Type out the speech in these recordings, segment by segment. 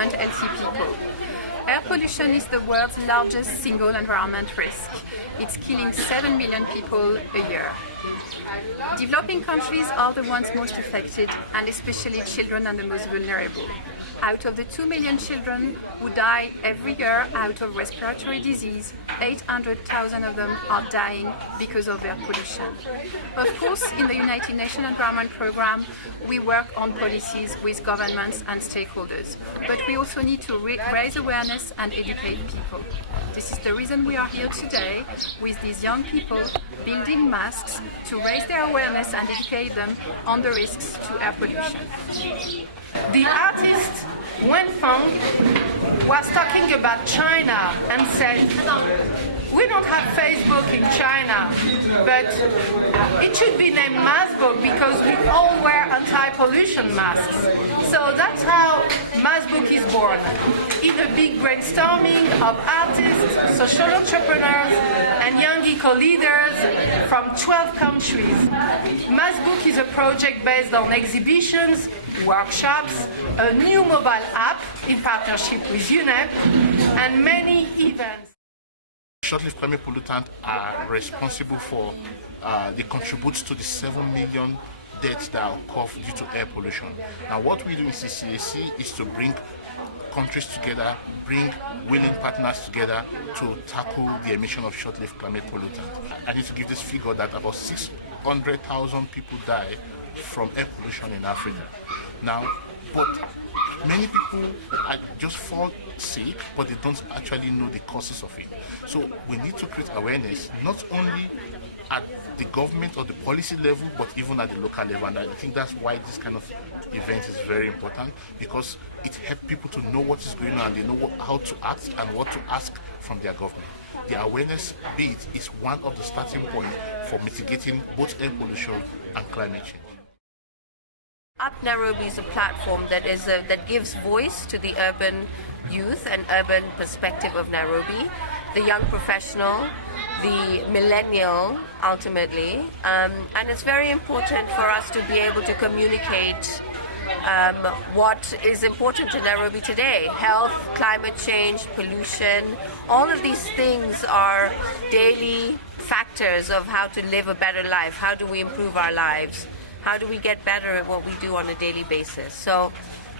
environment, healthy people. Air pollution is the world's largest single environment risk. It's killing 7 million people a year. Developing countries are the ones most affected, and especially children and the most vulnerable. Out of the 2 million children who die every year out of respiratory disease, 800,000 of them are dying because of air pollution. Of course, in the United Nations Environment Programme, we work on policies with governments and stakeholders, but we also need to raise awareness and educate people. This is the reason we are here today with these young people building masks to raise their awareness and educate them on the risks to air pollution. The artist Wen Feng was talking about China and said, we don't have Facebook in China, but it should be named MASKBOOK because we all wear anti-pollution masks. So that's how MASKBOOK is born, in a big brainstorming of artists, social entrepreneurs, and young eco-leaders from 12 countries. MASKBOOK is a project based on exhibitions, workshops, a new mobile app in partnership with UNEP, and many events. Short-lived climate pollutants are responsible for, they contribute to the 7 million deaths that occur due to air pollution. Now what we do in CCAC is to bring countries together, bring willing partners together to tackle the emission of short-lived climate pollutants. I need to give this figure that about 600,000 people die from air pollution in Africa. Now, but many people just fall sick, but they don't actually know the causes of it. So we need to create awareness, not only at the government or the policy level, but even at the local level. And I think that's why this kind of event is very important, because it helps people to know what is going on and they know how to act and what to ask from their government. The awareness bit is one of the starting points for mitigating both air pollution and climate change. Up Nairobi is a platform that gives voice to the urban youth and urban perspective of Nairobi, the young professional, the millennial ultimately, and it's very important for us to be able to communicate what is important to Nairobi today. Health, climate change, pollution, all of these things are daily factors of how to live a better life. How do we improve our lives? How do we get better at what we do on a daily basis? So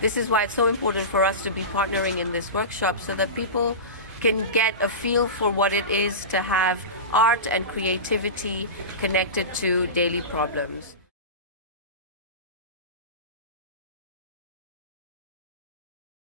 this is why it's so important for us to be partnering in this workshop so that people can get a feel for what it is to have art and creativity connected to daily problems.